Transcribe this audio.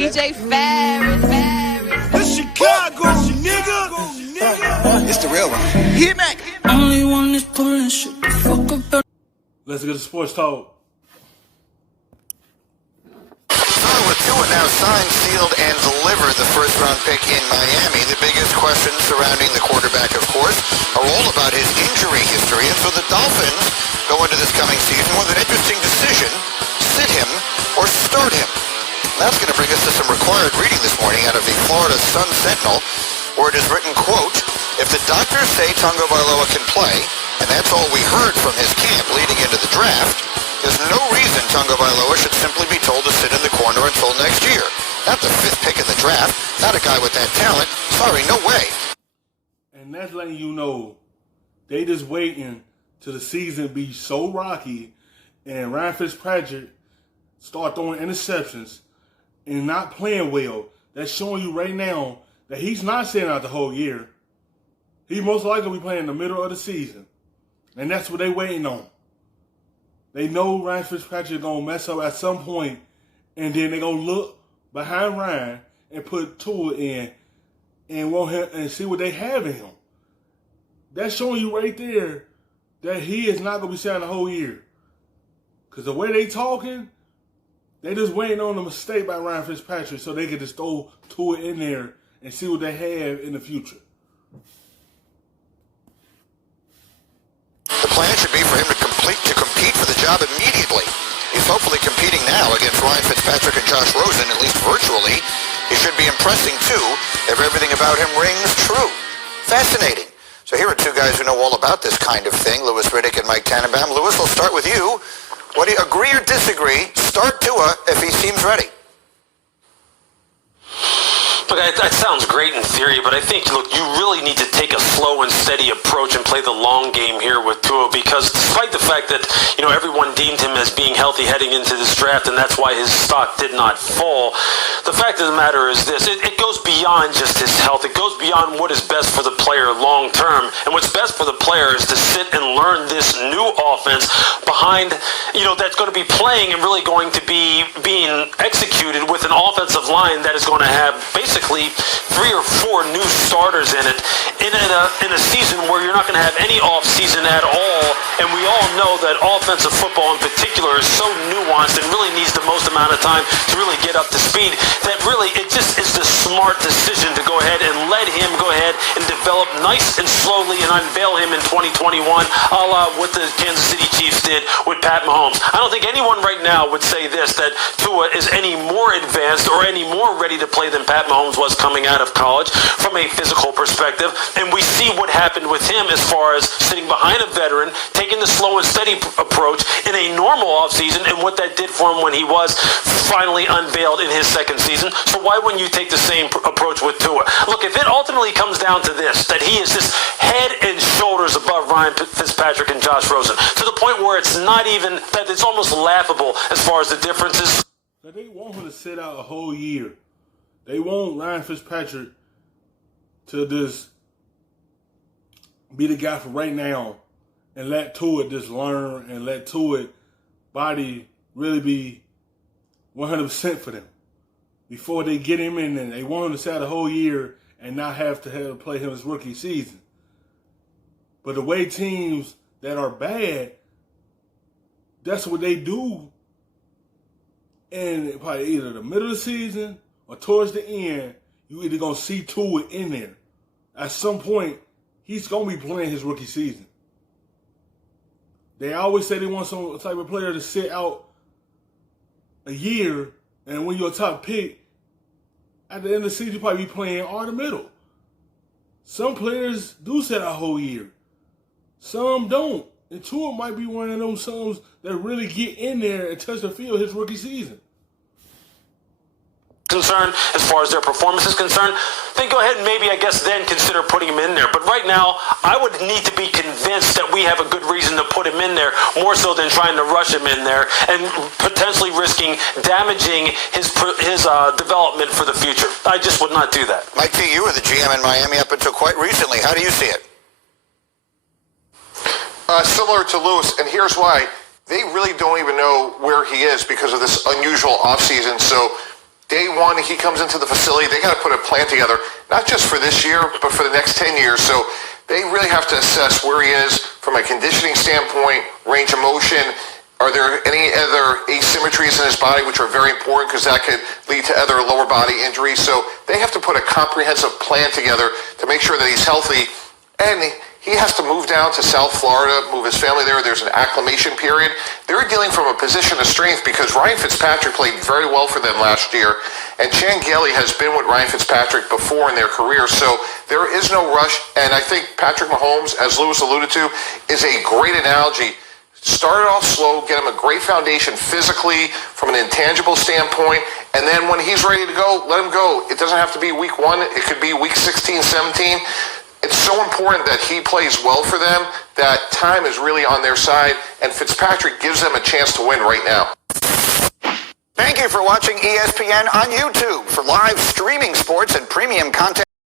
DJ Ferris. It's Chicago, nigga. It's the real one. Hit me. Only one is pulling shit the fuck up. Let's get to sports talk. With Tua now signed, sealed, and delivered the first-round pick in Miami, the biggest question surrounding the quarterback, of course, are all about his injury history. And so the Dolphins go into this coming season with an interesting decision: sit him or start him. That's going to bring us to some required reading this morning out of the Florida Sun-Sentinel, where it is written, quote, "If the doctors say Tagovailoa can play, and that's all we heard from his camp leading into the draft, there's no reason Tagovailoa should simply be told to sit in the corner until next year. Not the 5th pick in the draft, not a guy with that talent. Sorry, no way." And that's letting you know they just waiting till the season be so rocky and Ryan Fitzpatrick start throwing interceptions and not playing well. That's showing you right now that he's not sitting out the whole year. He most likely will be playing in the middle of the season. And that's what they waiting on. They know Ryan Fitzpatrick is going to mess up at some point, and then they're going to look behind Ryan and put Tua in and want him and see what they have in him. That's showing you right there that he is not going to be sitting the whole year. Because the way they talking, they just waiting on a mistake by Ryan Fitzpatrick so they can just throw Tua in there and see what they have in the future. The plan should be for him to compete for the job immediately. He's hopefully competing now against Ryan Fitzpatrick and Josh Rosen, at least virtually. He should be impressing too if everything about him rings true. Fascinating. So here are two guys who know all about this kind of thing, Louis Riddick and Mike Tannenbaum. Louis, we'll start with you. What do you agree or disagree? Start Tua if he seems ready. Look, that sounds great in theory, but I think, look, you really need to take a slow and steady approach and play the long game here with Tua, because despite the fact that, everyone deemed him as being healthy heading into this draft, and that's why his stock did not fall, the fact of the matter is this: it goes beyond just his health. It goes beyond what is best for the player long term, and what's best for the player is to sit and learn this new offense behind, that's going to be playing and really going to be being executed with an offensive line that is going to have basically 3 or 4 new starters in it in a season where you're not going to have any off season at all. And we all know that offensive football in particular is so nuanced and really needs the most amount of time to really get up to speed, that really it just is the smart decision to go ahead and let him go ahead and develop nice and slowly and unveil him in 2021, a la what the Kansas City Chiefs did with Pat Mahomes. I don't think anyone right now would say this, that Tua is any more advanced or any more ready to play than Pat Mahomes was coming out of college from a physical perspective. And we see what happened with him as far as sitting behind a veteran, taking the slow and steady approach in a normal offseason, and what that did for him when he was finally unveiled in his second season. So why wouldn't you take the same approach with Tua? Look, if it ultimately comes down to this, that he is just head and shoulders above Ryan Fitzpatrick and Josh Rosen, to the point where it's not even, that it's almost laughable as far as the differences. They want him to sit out a whole year. They want Ryan Fitzpatrick to just be the guy for right now and let Tua just learn and let Tua body really be 100% for them before they get him in. And they want him to sit out a whole year and not have to play him his rookie season. But the way teams that are bad, that's what they do. And probably either the middle of the season or towards the end, you either going to see Tua in there. At some point, he's going to be playing his rookie season. They always say they want some type of player to sit out a year, and when you're a top pick, at the end of the season, you probably be playing all the middle. Some players do sit out a whole year. Some don't. And Tua might be one of those sons that really get in there and touch the field his rookie season. Concerned as far as their performance is concerned, then go ahead and maybe, I guess, then consider putting him in there. But right now, I would need to be convinced that we have a good reason to put him in there, more so than trying to rush him in there and potentially risking damaging his development for the future. I just would not do that. Mike T, you were the GM in Miami up until quite recently. How do you see it? Similar to Lewis, and here's why. They really don't even know where he is because of this unusual offseason. So day one he comes into the facility, they got to put a plan together, not just for this year, but for the next 10 years. So they really have to assess where he is from a conditioning standpoint, range of motion. Are there any other asymmetries in his body which are very important because that could lead to other lower body injuries? So they have to put a comprehensive plan together to make sure that he's healthy. And he has to move down to South Florida, move his family there. There's an acclimation period. They're dealing from a position of strength because Ryan Fitzpatrick played very well for them last year. And Chan Gailey has been with Ryan Fitzpatrick before in their career. So there is no rush. And I think Patrick Mahomes, as Lewis alluded to, is a great analogy. Start it off slow, get him a great foundation physically from an intangible standpoint, and then when he's ready to go, let him go. It doesn't have to be week 1. It could be week 16, 17. It's so important that he plays well for them, that time is really on their side, and Fitzpatrick gives them a chance to win right now. Thank you for watching ESPN on YouTube. For live streaming sports and premium content.